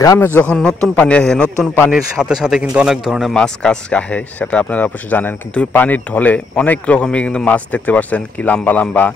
গ্রামে যখন নতুন পানি আসে, নতুন পানির সাথে সাথে কিন্তু অনেক ধরনের মাছ কাছ আসে, সেটা আপনারা অবশ্যই জানেন। কিন্তু এই পানির ঢলে অনেক রকমের কিন্তু মাছ দেখতে পাচ্ছেন, কি লম্বা লম্বা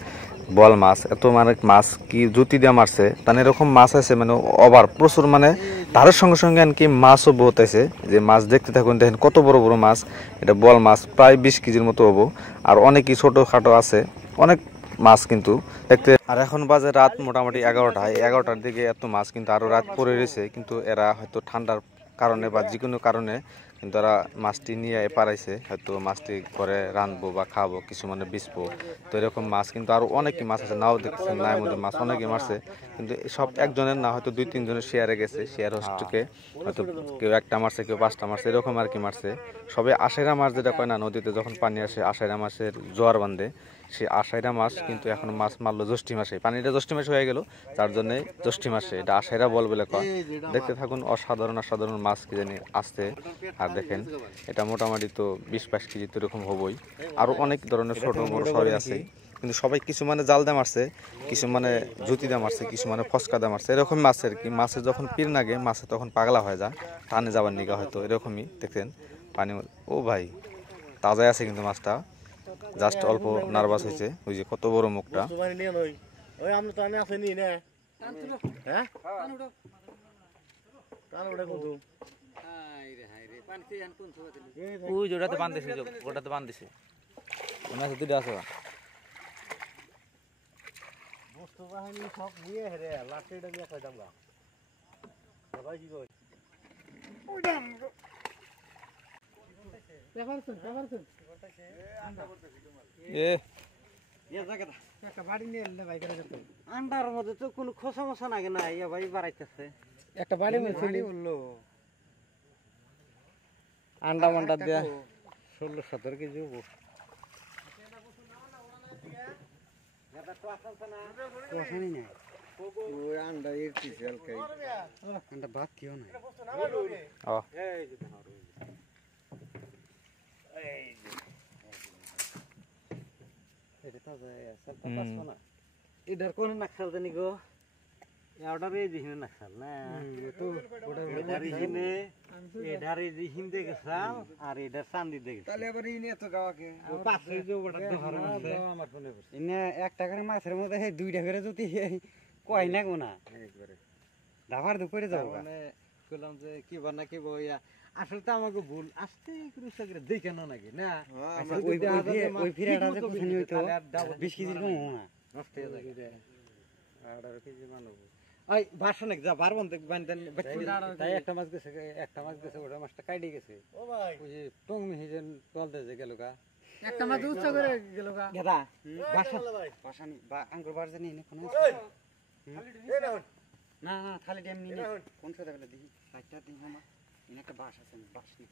বল মাছ, এত মানে মাছ কি জুতি দিয়ে মারছে, তাহলে এরকম মাছ আছে মানে ওভার প্রচুর, মানে তার সঙ্গে সঙ্গে আর কি মাছও বহুত আছে। যে মাছ দেখতে থাকুন, দেখেন কত বড় বড় মাছ, এটা বল মাছ প্রায় 20 কেজির মতো হবো। আর অনেকই ছোটোখাটো আছে, অনেক মাছ কিন্তু দেখতে। আর এখন বাজে রাত মোটামুটি 11টা, 11টার দিকে এত মাছ কিন্তু আরও রাত পড়ে রয়েছে। কিন্তু এরা হয়তো ঠান্ডার কারণে বা যে কোনো কারণে কিন্তু এরা মাছটি নিয়ে পারাইছে, হয়তো মাছটি ঘরে রাঁধবো বা খাবো, কিছু মানে বেচবো। তো এরকম মাছ কিন্তু আরও অনেকই মাছ আছে, নাও দেখতেছেন নায়ের মধ্যে মাছ অনেকেই মারছে। কিন্তু সব একজনের না, হয়তো 2-3 জনের শেয়ারে গেছে, শেয়ার হোস্টকে হয়তো কেউ একটা মারছে, কেউ 5টা মারছে, এরকম আর কি মারছে। সবে আষাঢ়া মাছ যেটা কয় না, নদীতে যখন পানি আসে আষাঢ়া মাছের জোয়ার বাঁধে, সে আষাঢ়া মাছ কিন্তু এখন মাছ মারলো জ্যৈষ্ঠী মাসে, পানিটা জ্যৈষ্ঠী মাসে হয়ে গেল, তার জন্য জ্যৈষ্ঠী মাসে এটা আষাঢ়া বল বলে কয়। দেখতে থাকুন, অসাধারণ অসাধারণ মাছ কি জানি আসছে। আর দেখেন এটা মোটামুটি তো 20-22 কেজি তো এরকম হবই। আরও অনেক ধরনের ছোট বড় সবাই আছে, কিন্তু সবাই কিছু মানে জাল দিয়ে মারছে, কিছু মানে জুতি দিয়ে মারছে, কিছু মানে ফসকা দিয়ে মারছে, এরকম মাছের কি মাছের যখন পীর নাগে মাছে তখন পাগলা হয়ে যায়, টানে যাবার নিগা হয়তো এরকমই। দেখেন পানি, ও ভাই তাজাই আছে কিন্তু মাছটা, জাস্ট অল্প নার্ভাস হয়েছে, ওই যে কত বড় মুখটা। ওই যেটাতে বাঁধতেছে, ওটাতে বাঁধতেছে দুটো আছে। বস্তু বাহিনী সব নিয়ে হেরে লাঠিটা নিয়ে খাইতাম গা সবাই কি কই আন্ডার মধ্যে তো কোনো খোসা মশা নাগে না, ইয়া ভাই বাড়াইতেছে একটা বাড়ি বললো আন্ডা মান্ডা দেয়া 16-17 কেজি হবো। ভাত কেউ নাই এটার কোন নাকশাল জানি গো, এটার এই দিহিনে নাকশাল না, এটার এই দিহিন দেখেছাল আর এটার চান্দি দেখেছ, তাহলে আবার ইনে এত গাওয়াকে পাঁচশো যে ওটা ধরে আছে আমার ফোনে ইনে 1 টাকার মাছের মধ্যে 2টা করে যদি কয় না গো না একবারে দাবার দুপুরে যাব মানে কইলাম যে কি বানা কি বইয়া, আসলে তো আমাকে ভুল আসতে ক্রুসা করে দেখে না নাকি না, ওই ফিরাটা যে কোথায় হইতো 20 কেজি কম না নষ্ট হয়ে যায় 18 কেজি মানব। ওই বাসনেক যা বারবন দেখ বানদেন তাই একটা মাছ গেছে, ওটা মাছটা কাইডে গেছে। ও ভাই ওই যে টং মিহিজেন তল দে গেল গা, একটা মাছ উচ্চ করে গেল গা গেদা বাসানি বা আঙ্গুর বার জানি নে কোন না না খালি ড্যাম নি কোন সাইডে গেল দেখি সাইডটা দিন আমার ইনা একটা বাস আছে, বাস নি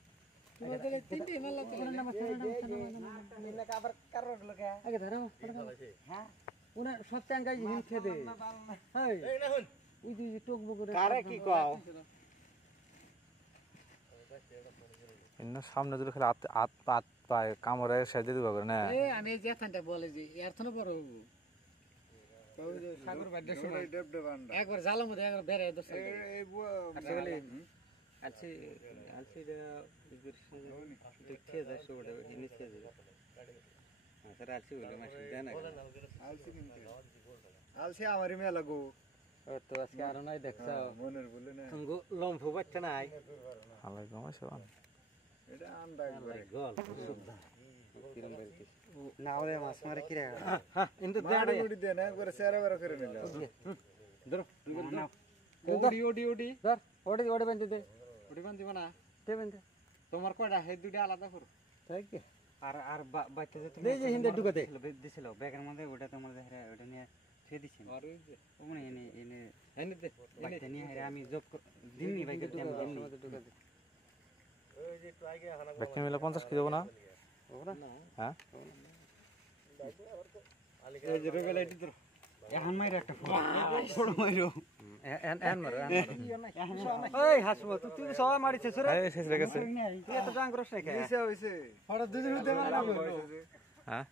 তোমাদের তিনটে মাল তো কোন নাম আছে না আবার কারো গেল গা আগে ধরো হ্যাঁ ওনা সত্যি গাই হিল খেদে এই না হন ওই যে টকবো করে কারে কি কও ইন্না সামনে যদি খালি হাত পাত পায় কামড়ে সেজে দিবা করে না। এ আমি যে এখানটা বলে যে এর থনে বড় হবো ওই যে সাগর বাড্ডে সময় ডেবডে বান্ডা একবার জালের মধ্যে একবার বেরে দছ এই আসলে আছে আলসিডা দেখে যাচ্ছে ওটা নিচে যাবে স্যার আলসি বলে মাছ দেন না আলসি কিনতে আলসি আমারই মেলা গো ও তো আজকে আর নাই দেখছো মনের বলে না গো লম্ফু বাচ্চা নাই হালাই গমাইছো এটা আন্ডা করে গল সুদ্ধা কিরম বেরতে না ওরে মাছ মারে কি রে হ্যাঁ ইনতে দাড়ি উড়ি দে না করে সেরা বের করে নিলা ধর ওডি ধর ওডি বাঁধি দে ওডি বাঁধিবা না তে বাঁধি তোমার কয়টা হে দুইটা আলাদা করো তাই কি আর বাচ্চা যে তুমি এই যে হিন্দে ঢুকাতে দিছিল ব্যাগের মধ্যে ওটা তোমার দেহরে ওটা নিয়ে ছে দিছি আর ওই যে ওমনে এনে দে বাচ্চা নিয়ে হেরে আমি জব দিননি বাইকে দিমনি ঢুকাতে ওই যে একটু আগে হানা বাচ্চা মিলে 50 কেজি হবে না হ্যাঁ এই যে রেবেল আইটি তো এখন মাইরা একটা ফটো মাইরো এন মারো এই হাসবো তুই সবাই মারিছিস রে এই শেষ রেখেছে তুই এত জাং করছ না কে হইছে ফটো দুজন দে মারা হ্যাঁ